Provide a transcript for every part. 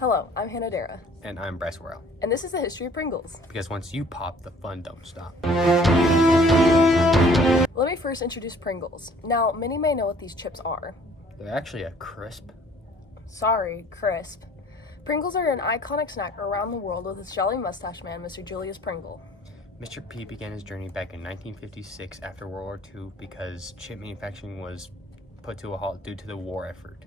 Hello, I'm Hannah Dara. And I'm Bryce Worrell. And this is the history of Pringles. Because once you pop, the fun don't stop. Let me first introduce Pringles. Now, many may know what these chips are. They're actually a crisp. Sorry, crisp. Pringles are an iconic snack around the world with its jolly mustache man, Mr. Julius Pringle. Mr. P began his journey back in 1956 after World War II because chip manufacturing was put to a halt due to the war effort.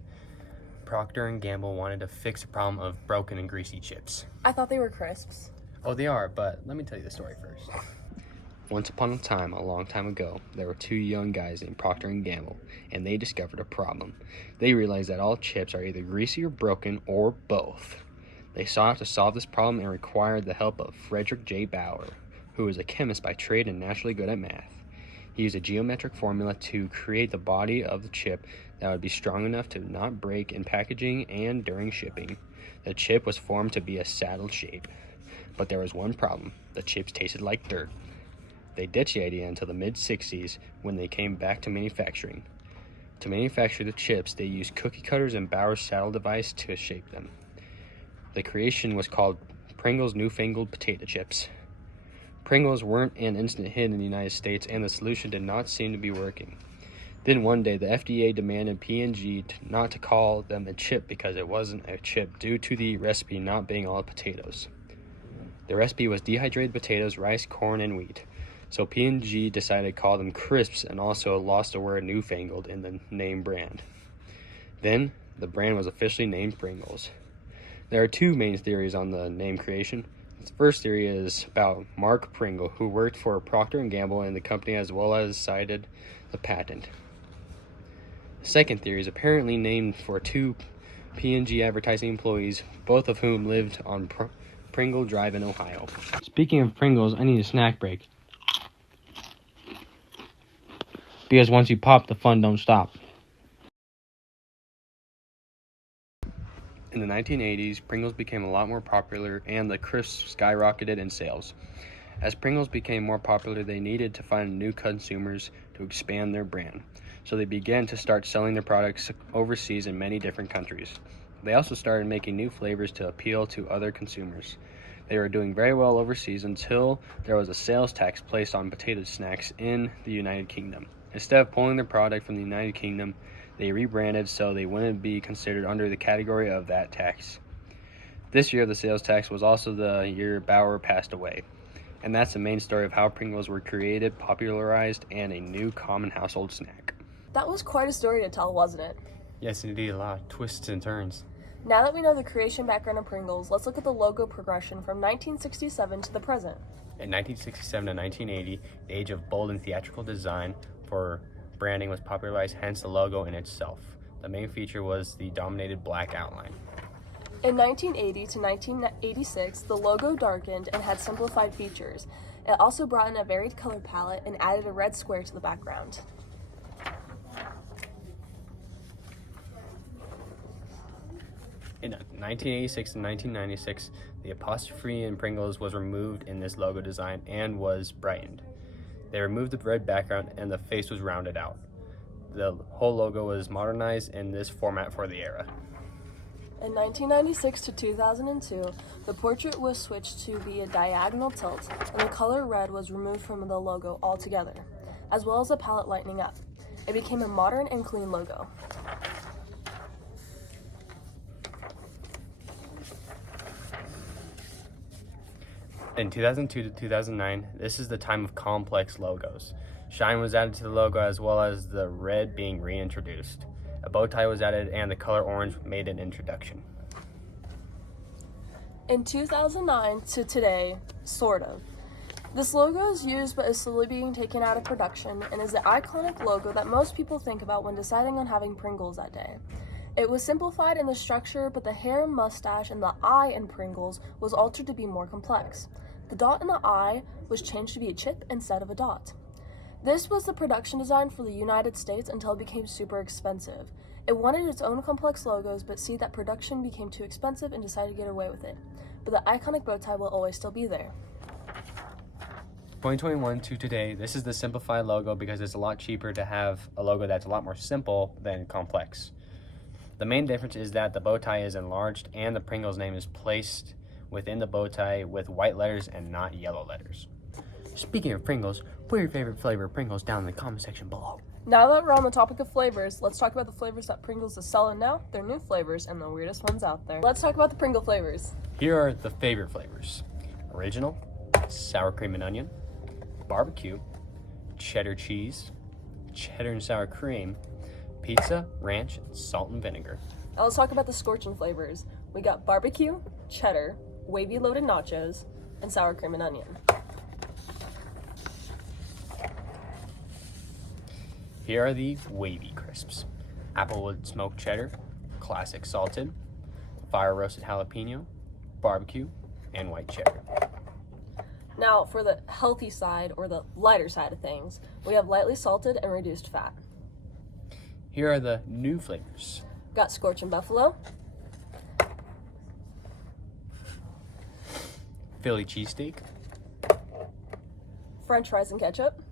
Procter & Gamble wanted to fix the problem of broken and greasy chips. I thought they were crisps. Oh, they are, but let me tell you the story first. Once upon a time, a long time ago, there were two young guys named Procter & Gamble, and they discovered a problem. They realized that all chips are either greasy or broken, or both. They sought to solve this problem and required the help of Frederick J. Bauer, who was a chemist by trade and naturally good at math. He used a geometric formula to create the body of the chip that would be strong enough to not break in packaging and during shipping. The chip was formed to be a saddle shape. But there was one problem. The chips tasted like dirt. They ditched the idea until the mid-60s when they came back to manufacturing. To manufacture the chips, they used cookie cutters and Bauer's saddle device to shape them. The creation was called Pringles Newfangled Potato Chips. Pringles weren't an instant hit in the United States, and the solution did not seem to be working. Then one day, the FDA demanded P&G not to call them a chip because it wasn't a chip due to the recipe not being all potatoes. The recipe was dehydrated potatoes, rice, corn, and wheat. So P&G decided to call them crisps and also lost the word newfangled in the name brand. Then, the brand was officially named Pringles. There are two main theories on the name creation. The first theory is about Mark Pringle, who worked for Procter & Gamble and the company as well as cited the patent. The second theory is apparently named for two P&G advertising employees, both of whom lived on Pringle Drive in Ohio. Speaking of Pringles, I need a snack break. Because once you pop, the fun don't stop. In the 1980s, Pringles became a lot more popular and the crisps skyrocketed in sales. As Pringles became more popular, they needed to find new consumers to expand their brand. So they began to start selling their products overseas in many different countries. They also started making new flavors to appeal to other consumers. They were doing very well overseas until there was a sales tax placed on potato snacks in the United Kingdom. Instead of pulling their product from the United Kingdom, they rebranded so they wouldn't be considered under the category of that tax. This year, the sales tax was also the year Bauer passed away. And that's the main story of how Pringles were created, popularized, and a new common household snack. That was quite a story to tell, wasn't it? Yes, indeed, a lot of twists and turns. Now that we know the creation background of Pringles, let's look at the logo progression from 1967 to the present. In 1967 to 1980, the age of bold and theatrical design for branding was popularized, hence the logo in itself. The main feature was the dominated black outline. In 1980 to 1986, the logo darkened and had simplified features. It also brought in a varied color palette and added a red square to the background. In 1986 and 1996, the apostrophe in Pringles was removed in this logo design and was brightened. They removed the red background and the face was rounded out. The whole logo was modernized in this format for the era. In 1996 to 2002, the portrait was switched to be a diagonal tilt, and the color red was removed from the logo altogether, as well as the palette lightening up. It became a modern and clean logo. In 2002 to 2009, this is the time of complex logos. Shine was added to the logo as well as the red being reintroduced. A bow tie was added and the color orange made an introduction. In 2009 to today, sort of. This logo is used but is slowly being taken out of production and is the iconic logo that most people think about when deciding on having Pringles that day. It was simplified in the structure, but the hair, mustache, and the eye in Pringles was altered to be more complex. The dot in the eye was changed to be a chip instead of a dot. This was the production design for the United States until it became super expensive. It wanted its own complex logos, but see that production became too expensive and decided to get away with it. But the iconic bow tie will always still be there. 2021 to today, this is the simplified logo because it's a lot cheaper to have a logo that's a lot more simple than complex. The main difference is that the bow tie is enlarged and the Pringles name is placed within the bow tie with white letters and not yellow letters. Speaking of Pringles, put your favorite flavor of Pringles down in the comment section below. Now that we're on the topic of flavors, let's talk about the flavors that Pringles is selling now, their new flavors, and the weirdest ones out there. Let's talk about the Pringle flavors. Here are the favorite flavors. Original, sour cream and onion, barbecue, cheddar cheese, cheddar and sour cream, pizza, ranch, salt and vinegar. Now let's talk about the scorching flavors. We got barbecue, cheddar, wavy loaded nachos, and sour cream and onion. Here are the wavy crisps. Applewood smoked cheddar, classic salted, fire roasted jalapeno, barbecue, and white cheddar. Now for the healthy side, or the lighter side of things, we have lightly salted and reduced fat. Here are the new flavors. Got scorching buffalo, Philly cheesesteak, french fries and ketchup.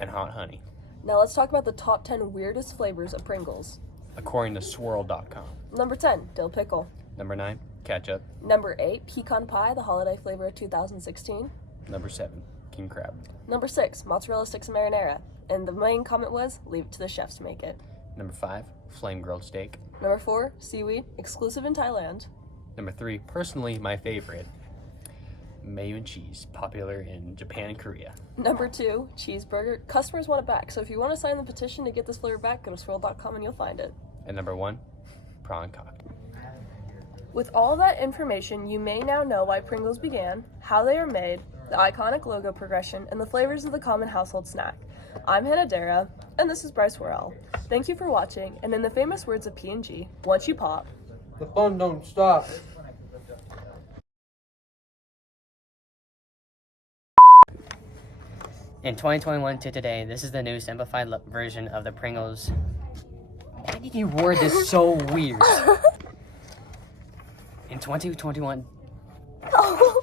and hot honey, Now let's talk about the top 10 weirdest flavors of Pringles. according to swirl.com. Number 10, dill pickle. Number 9, ketchup. Number 8, pecan pie, the holiday flavor of 2016. Number 7, king crab. Number 6, mozzarella sticks and marinara. And the main comment was, leave it to the chefs to make it. Number 5, flame grilled steak. Number 4, seaweed, exclusive in Thailand. Number 3, personally my favorite, mayo and cheese, popular in Japan and Korea. Number 2, cheeseburger. Customers want it back, so if you want to sign the petition to get this flavor back, go to swirl.com and you'll find it. And number 1, prawn cock. With all that information, you may now know why Pringles began, how they are made, the iconic logo progression, and the flavors of the common household snack. I'm Hannah Dara, and this is Bryce Worrell. Thank you for watching, and in the famous words of P&G, once you pop, the fun don't stop. In 2021 to today, this is the new simplified version of the Pringles. Why did you word this so weird? In 2021.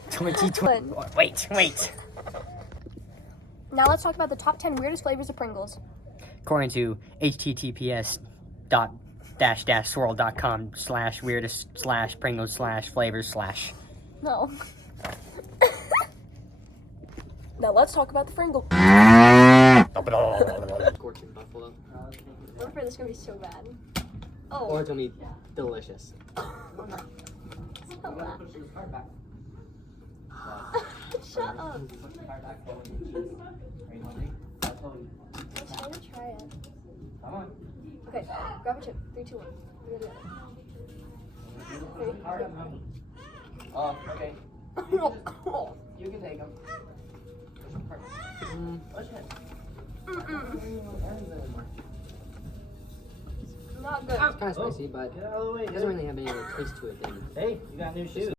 2020. Wait. Now let's talk about the top 10 weirdest flavors of Pringles. According to https://swirl.com/weirdest/Pringles/flavors/. no. Now let's talk about the Pringle. Scorching buffalo. I'm afraid this is gonna be so bad. Or it's gonna be delicious. Shut up. Let's try it. Come on. Okay, grab a chip. 3, 2, 1. We're gonna do it. Oh, okay. You can take them. Not good. It's kind of spicy, but it doesn't really have any other taste to it. Then. Hey, you got new shoes.